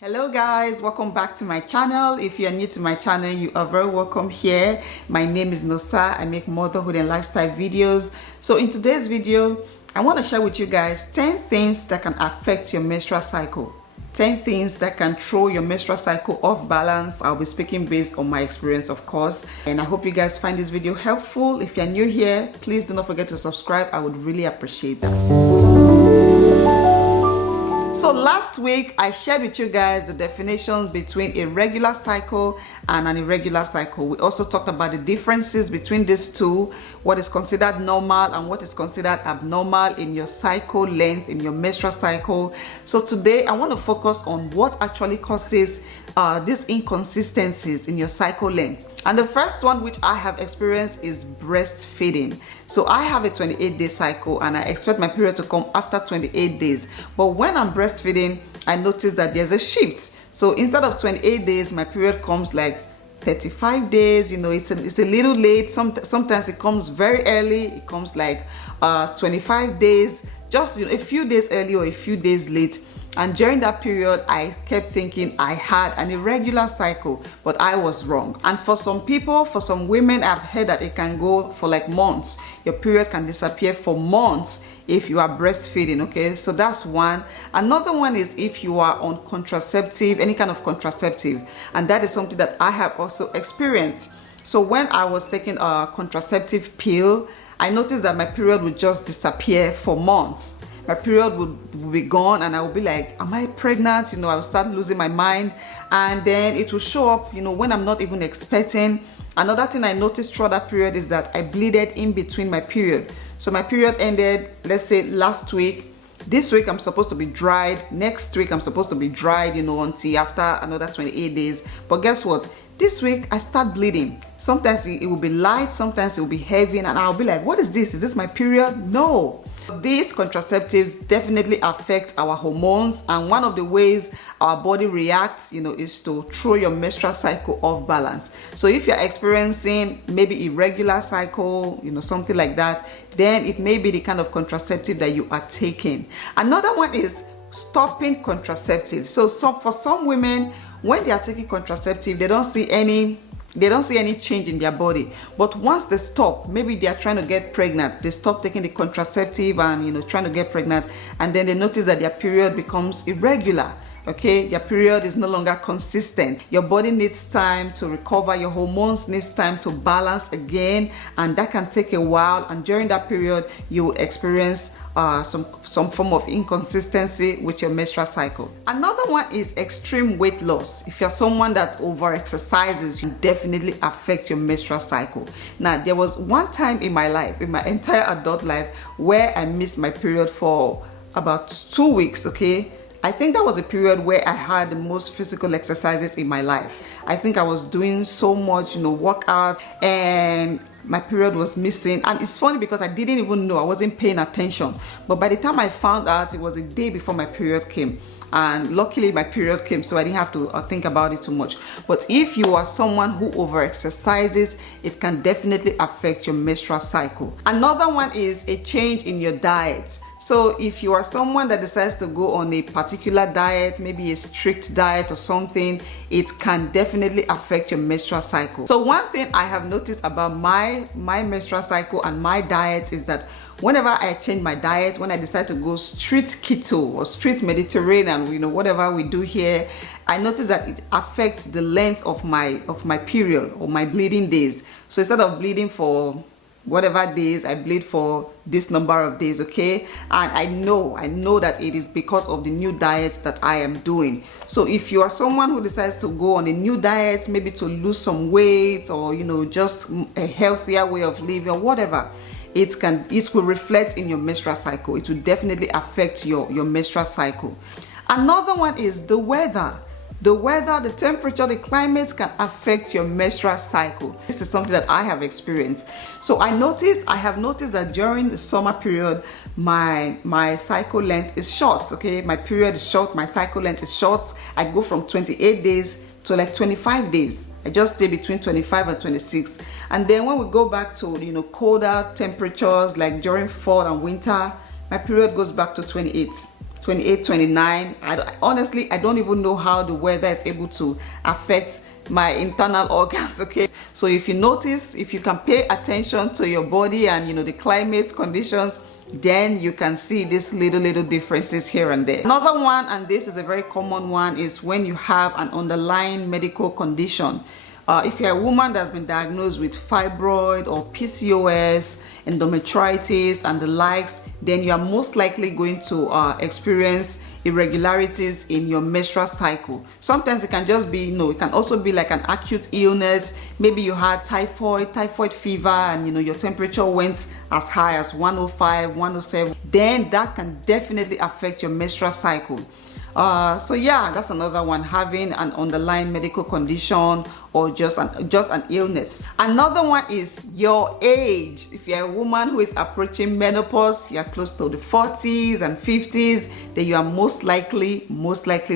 Hello guys, welcome back to my channel. If you are new to my channel, you are very welcome here. My name is Nosa. I make motherhood and lifestyle videos. So in today's video, I want to share with you guys 10 things that can affect your menstrual cycle. 10 things that can throw your menstrual cycle off balance. I'll be speaking based on my experience, of course. And I hope you guys find this video helpful. If you're new here, please do not forget to subscribe. I would really appreciate that. So last week I shared with you guys the definitions between a regular cycle and an irregular cycle. We also talked about the differences between these two, what is considered normal and what is considered abnormal in your cycle length, in your menstrual cycle. So today I want to focus on what actually causes these inconsistencies in your cycle length. And the first one which I have experienced is breastfeeding. So I have a 28-day cycle and I expect my period to come after 28 days. But when I'm breastfeeding, I notice that there's a shift. So instead of 28 days, my period comes like 35 days. You know, it's a little late. Sometimes it comes very early. It comes like 25 days, just a few days early or a few days late. And during that period, I kept thinking I had an irregular cycle, but I was wrong. And for some people, for some women, I've heard that it can go for like months. Your period can disappear for months if you are breastfeeding, okay? So that's one. Another one is if you are on contraceptive, any kind of contraceptive. And that is something that I have also experienced. So when I was taking a contraceptive pill, I noticed that my period would just disappear for months. My period would be gone and I would be like, am I pregnant? I would start losing my mind, and then it will show up, when I'm not even expecting. Another thing I noticed throughout that period is that I bleeded in between my period. So my period ended, let's say last week. This week I'm supposed to be dried. Next week I'm supposed to be dried, until after another 28 days. But guess what? This week I start bleeding. Sometimes it will be light, sometimes it will be heavy, and I'll be like, what is this? Is this my period? No. These contraceptives definitely affect our hormones, and one of the ways our body reacts, is to throw your menstrual cycle off balance. So if you're experiencing maybe irregular cycle, something like that, then it may be the kind of contraceptive that you are taking. Another one is stopping contraceptives. So for some women, when they are taking contraceptive, they don't see any change in their body. But once they stop, maybe they are trying to get pregnant, they stop taking the contraceptive and trying to get pregnant, and then they notice that their period becomes irregular. Okay, your period is no longer consistent. Your body needs time to recover, your hormones needs time to balance again, and that can take a while. And during that period, you will experience some form of inconsistency with your menstrual cycle. Another one is extreme weight loss. If you're someone that over exercises, you definitely affect your menstrual cycle. Now, there was one time in my life, in my entire adult life, where I missed my period for about 2 weeks. Okay, I think that was a period where I had the most physical exercises in my life. I think I was doing so much, workout, and my period was missing. And it's funny because I didn't even know, I wasn't paying attention. But by the time I found out, it was a day before my period came. And luckily my period came, so I didn't have to think about it too much. But if you are someone who over exercises, it can definitely affect your menstrual cycle. Another one is a change in your diet. So if you are someone that decides to go on a particular diet, maybe a strict diet or something, it can definitely affect your menstrual cycle. So one thing I have noticed about my menstrual cycle and my diet is that whenever I change my diet, when I decide to go strict keto or strict Mediterranean, whatever we do here, I notice that it affects the length of my period or my bleeding days. So instead of bleeding for whatever days, I bleed for this number of days, okay? And I know that it is because of the new diet that I am doing. So if you are someone who decides to go on a new diet, maybe to lose some weight or just a healthier way of living or whatever, it will reflect in your menstrual cycle. It will definitely affect your menstrual cycle. Another one is the weather. The weather, the temperature, the climate can affect your menstrual cycle. This is something that I have experienced. So I have noticed that during the summer period, my cycle length is short. Okay, my period is short, my cycle length is short. I go from 28 days to like 25 days. I just stay between 25 and 26. And then when we go back to colder temperatures, like during fall and winter, my period goes back to 28 28, 29. Honestly, I don't even know how the weather is able to affect my internal organs. Okay, so if you notice, if you can pay attention to your body and the climate conditions, then you can see these little differences here and there. Another one, and this is a very common one, is when you have an underlying medical condition. If you're a woman that's been diagnosed with fibroid or PCOS, endometritis and the likes, then you are most likely going to experience irregularities in your menstrual cycle. Sometimes it can just be, it can also be like an acute illness. Maybe you had typhoid fever, and your temperature went as high as 105, 107. Then that can definitely affect your menstrual cycle. So yeah, that's another one, having an underlying medical condition or just an illness. Another one is your age. If you're a woman who is approaching menopause, you're close to the 40s and 50s, then you are most likely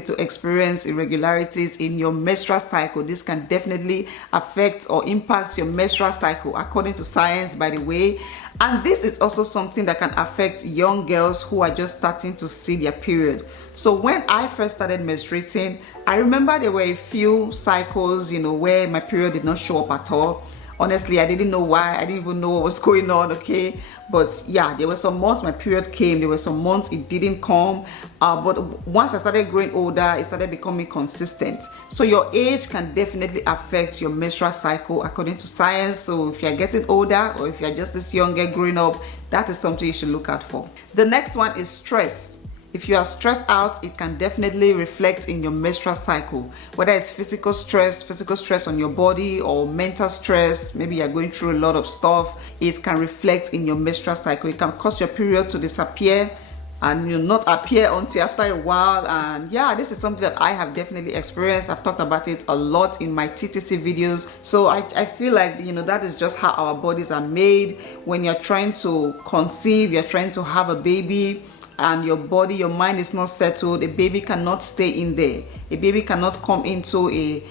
to experience irregularities in your menstrual cycle. This can definitely affect or impact your menstrual cycle, according to science, by the way. And this is also something that can affect young girls who are just starting to see their period. So when I first started menstruating, I remember there were a few cycles, where my period did not show up at all. Honestly, I didn't know why. I didn't even know what was going on, okay? But yeah, there were some months my period came. There were some months it didn't come. But once I started growing older, it started becoming consistent. So your age can definitely affect your menstrual cycle, according to science. So if you're getting older, or if you're just this young girl growing up, that is something you should look out for. The next one is stress. If you are stressed out, it can definitely reflect in your menstrual cycle, whether it's physical stress on your body, or mental stress. Maybe you're going through a lot of stuff. It can reflect in your menstrual cycle. It can cause your period to disappear and not appear until after a while. And yeah, this is something that I have definitely experienced. I've talked about it a lot in my TTC videos. So I feel like that is just how our bodies are made. When you're trying to conceive, you're trying to have a baby, and your body, your mind is not settled, a baby cannot stay in there. A baby cannot come into a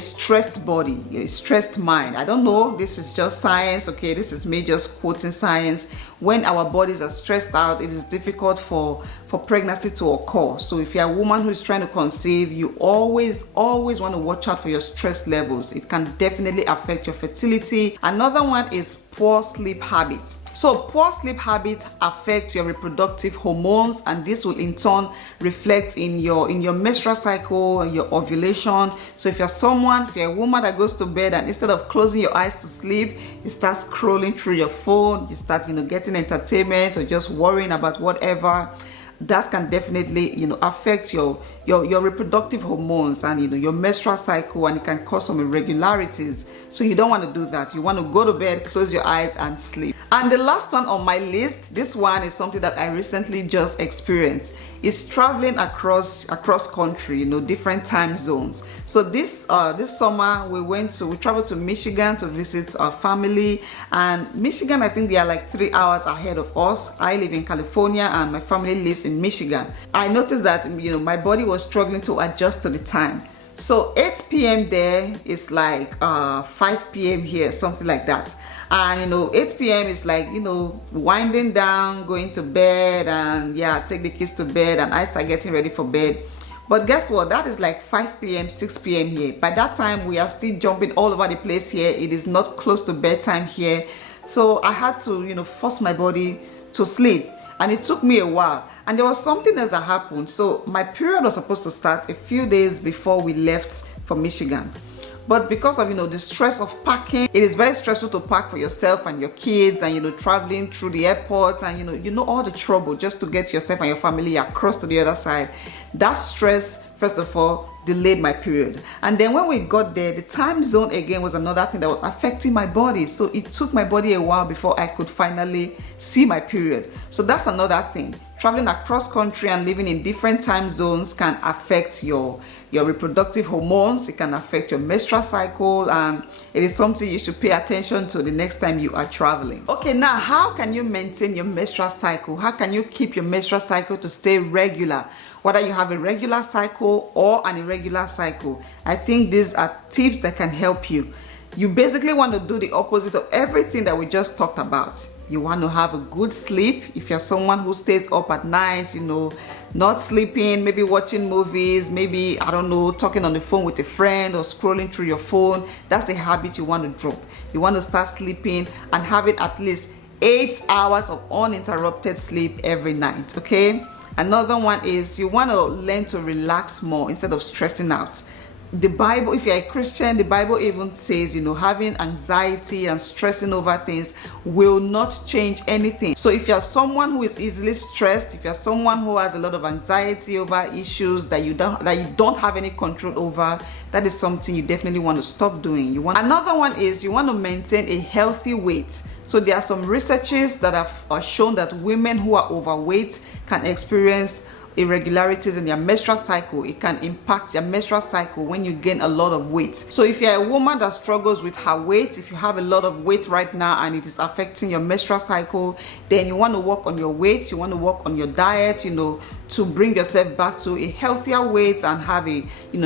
stressed body, a stressed mind. I don't know, this is just science, okay? This is me just quoting science. When our bodies are stressed out, it is difficult for pregnancy to occur. So if you're a woman who is trying to conceive, you always want to watch out for your stress levels. It can definitely affect your fertility. Another one is poor sleep habits. So poor sleep habits affect your reproductive hormones, and this will in turn reflect in your menstrual cycle and your ovulation. So if you're a woman that goes to bed, and instead of closing your eyes to sleep, you start scrolling through your phone, you start getting entertainment, or just worrying about whatever, that can definitely affect your reproductive hormones and your menstrual cycle, and it can cause some irregularities. So you don't want to do that. You want to go to bed, close your eyes and sleep. And the last one on my list, this one is something that I recently just experienced. Is traveling across country, different time zones. So this summer we traveled to Michigan to visit our family. And Michigan, I think they are like 3 hours ahead of us. I live in California and my family lives in Michigan. I noticed that my body was struggling to adjust to the time. So 8 p.m. there is like 5 p.m. here, something like that. And 8 p.m. is like winding down, going to bed, and yeah, take the kids to bed, and I start getting ready for bed. But guess what? That is like 5 p.m., 6 p.m. here. By that time, we are still jumping all over the place here. It is not close to bedtime here. So I had to force my body to sleep, and it took me a while. And there was something else that happened. So my period was supposed to start a few days before we left for Michigan. But because of the stress of packing, it is very stressful to pack for yourself and your kids, and traveling through the airports, and all the trouble just to get yourself and your family across to the other side. That stress, first of all, delayed my period. And then when we got there, the time zone again was another thing that was affecting my body. So it took my body a while before I could finally see my period. So that's another thing. Traveling across country and living in different time zones can affect your reproductive hormones. It can affect your menstrual cycle, and it is something you should pay attention to the next time you are traveling. Okay, now how can you maintain your menstrual cycle? How can you keep your menstrual cycle to stay regular? Whether you have a regular cycle or an irregular cycle, I think these are tips that can help you. You basically want to do the opposite of everything that we just talked about. You want to have a good sleep. If you're someone who stays up at night, not sleeping, maybe watching movies, maybe, I don't know, talking on the phone with a friend or scrolling through your phone, that's a habit you want to drop. You want to start sleeping and having at least 8 hours of uninterrupted sleep every night, okay? Another one is you want to learn to relax more instead of stressing out. The Bible, if you're a Christian, the Bible even says, having anxiety and stressing over things will not change anything. So if you're someone who is easily stressed, if you're someone who has a lot of anxiety over issues that you don't have any control over, that is something you definitely want to stop doing. Another one is you want to maintain a healthy weight. So there are some researches that have shown that women who are overweight can experience irregularities in their menstrual cycle. It can impact your menstrual cycle when you gain a lot of weight. So if you're a woman that struggles with her weight, if you have a lot of weight right now and it is affecting your menstrual cycle, then you want to work on your weight, you want to work on your diet, to bring yourself back to a healthier weight and have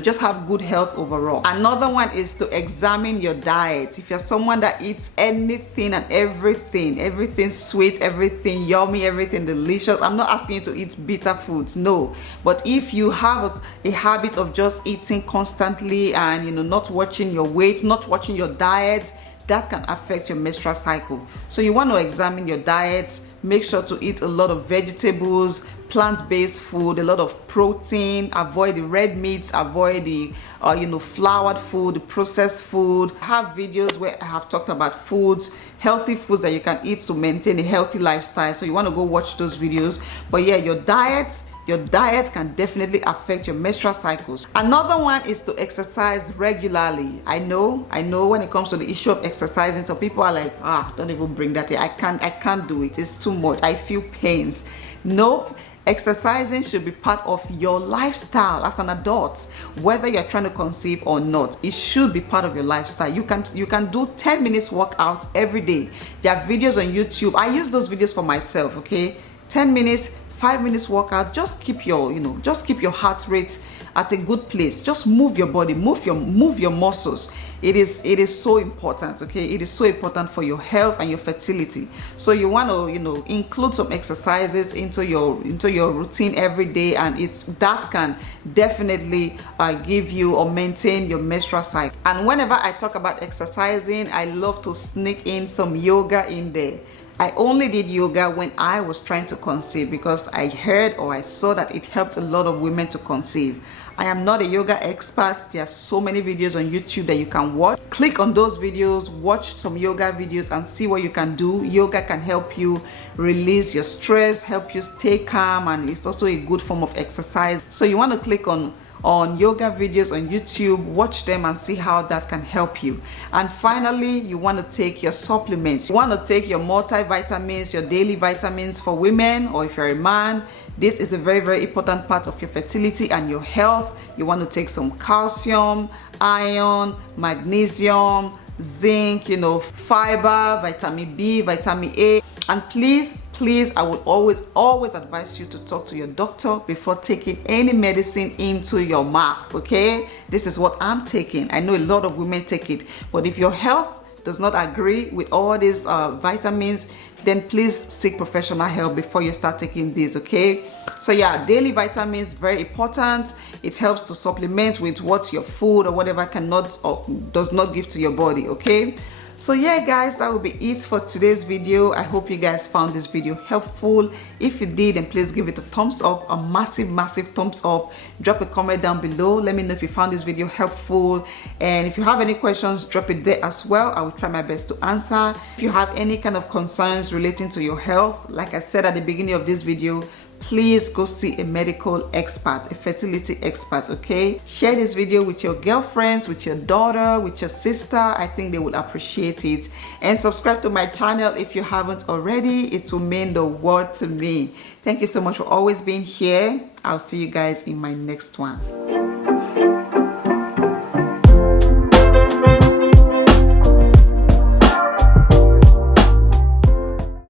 just have good health overall. Another one is to examine your diet. If you're someone that eats anything and everything sweet, everything yummy, everything delicious, I'm not asking you to eat bitter foods, no, but if you have a habit of just eating constantly and not watching your weight, not watching your diet, that can affect your menstrual cycle. So you want to examine your diet. Make sure to eat a lot of vegetables, plant-based food, a lot of protein. Avoid the red meats, avoid the floured food, the processed food. I have videos where I have talked about foods, healthy foods that you can eat to maintain a healthy lifestyle. So you want to go watch those videos. But yeah, your diet can definitely affect your menstrual cycles. Another one is to exercise regularly. I know when it comes to the issue of exercising, some people are like, don't even bring that here. I can't do it. It's too much. I feel pains. Nope. Exercising should be part of your lifestyle as an adult, whether you're trying to conceive or not. It should be part of your lifestyle. You can do 10 minutes workout every day. There are videos on YouTube. I use those videos for myself, okay? 10 minutes, 5 minutes workout. Just keep your heart rate at a good place. Just move your body, move your muscles. It is so important, okay? It is so important for your health and your fertility. So you want to include some exercises into your routine every day, and that can definitely give you or maintain your menstrual cycle. And whenever I talk about exercising, I love to sneak in some yoga in there. I only did yoga when I was trying to conceive because I heard or I saw that it helped a lot of women to conceive. I am not a yoga expert. There are so many videos on YouTube that you can watch. Click on those videos, watch some yoga videos and see what you can do. Yoga can help you release your stress, help you stay calm, and it's also a good form of exercise. So you want to click on yoga videos on YouTube, watch them and see how that can help you. And finally, you want to take your supplements. You want to take your multivitamins, your daily vitamins for women, or if you're a man, this is a very, very important part of your fertility and your health. You want to take some calcium, iron, magnesium, zinc, fiber, vitamin B, vitamin A. And please, I would always advise you to talk to your doctor before taking any medicine into your mouth, okay? This is what I'm taking. I know a lot of women take it, but if your health does not agree with all these vitamins, then please seek professional help before you start taking these, okay? So yeah, daily vitamins, very important. It helps to supplement with what your food or whatever cannot or does not give to your body, okay? So yeah guys, that will be it for today's video. I hope you guys found this video helpful. If you did, then please give it a thumbs up, a massive thumbs up. Drop a comment down below. Let me know if you found this video helpful, and if you have any questions, drop it there as well. I will try my best to answer. If you have any kind of concerns relating to your health, like I said at the beginning of this video, please go see a medical expert, a fertility expert, okay? Share this video with your girlfriends, with your daughter, with your sister. I think they will appreciate it. And subscribe to my channel if you haven't already. It will mean the world to me. Thank you so much for always being here. I'll see you guys in my next one.